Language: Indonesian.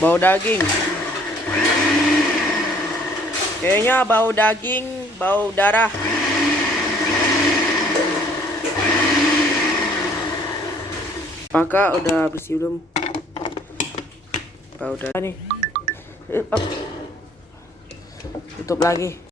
Bau daging. Kayaknya bau daging, bau darah. Apakah udah bersih belum? Bau darah nih. Tutup lagi.